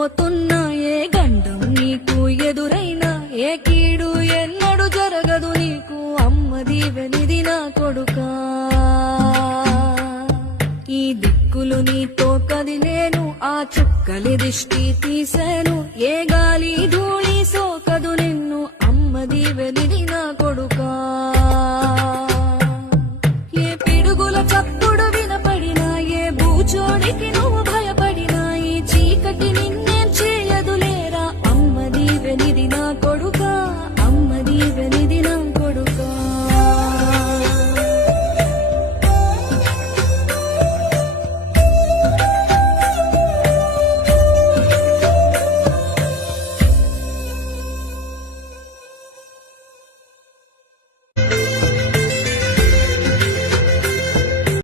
పోతున్నా ఏ గండం నీకు ఎదురైనా ఏ కీడు ఎన్నడు జరగదు నీకు అమ్మ దీవెనిది నా కొడుకా ఈ దిక్కులు నీతో కదిలేను ఆ చుక్కలి దిష్టి తీశాను ఏ గాలి ధూళి సోకదు నిన్ను అమ్మ దీవెనిది నా కొడుకా